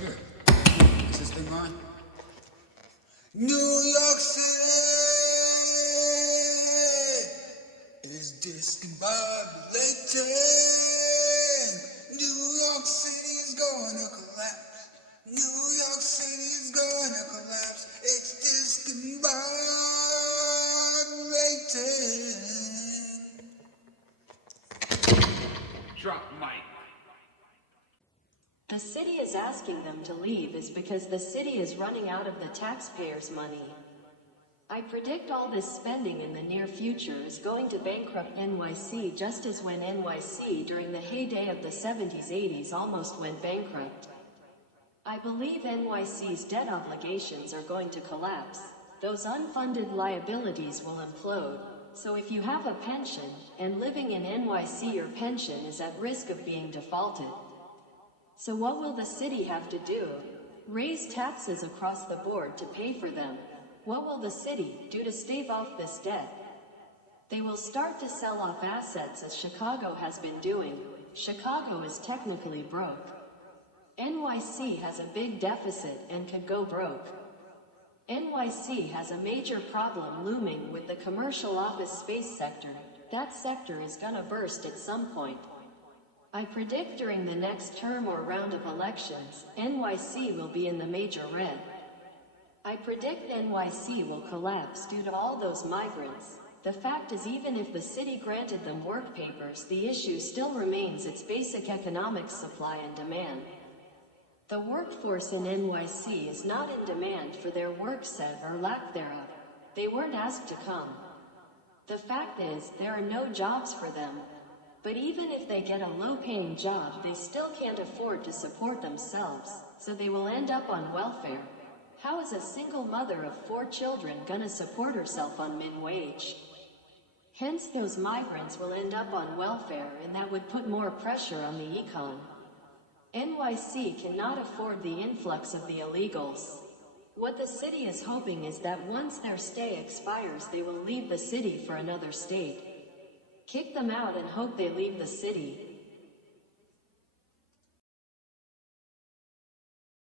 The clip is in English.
here. Is this thing on? New York City is discombobulating. New York City is going to collapse. New York City is going to collapse. It's discombobulating. Drop mic. The city is asking them to leave is because the city is running out of the taxpayers' money. I predict all this spending in the near future is going to bankrupt NYC, just as when NYC during the heyday of the 70s, 80s almost went bankrupt. I believe NYC's debt obligations are going to collapse. Those unfunded liabilities will implode. So if you have a pension and living in NYC, your pension is at risk of being defaulted. So what will the city have to do? Raise taxes across the board to pay for them. What will the city do to stave off this debt? They will start to sell off assets, as Chicago has been doing. Chicago is technically broke. NYC has a big deficit and could go broke. NYC has a major problem looming with the commercial office space sector. That sector is gonna burst at some point. I predict during the next term or round of elections, NYC will be in the major red. I predict NYC will collapse due to all those migrants. The fact is, even if the city granted them work papers, the issue still remains its basic economics, supply and demand. The workforce in NYC is not in demand for their work set or lack thereof. They weren't asked to come. The fact is, there are no jobs for them. But even if they get a low-paying job, they still can't afford to support themselves, so they will end up on welfare. How is a single mother of 4 children gonna support herself on minimum wage? Hence those migrants will end up on welfare, and that would put more pressure on the econ. NYC cannot afford the influx of the illegals. What the city is hoping is that once their stay expires, they will leave the city for another state. Kick them out and hope they leave the city.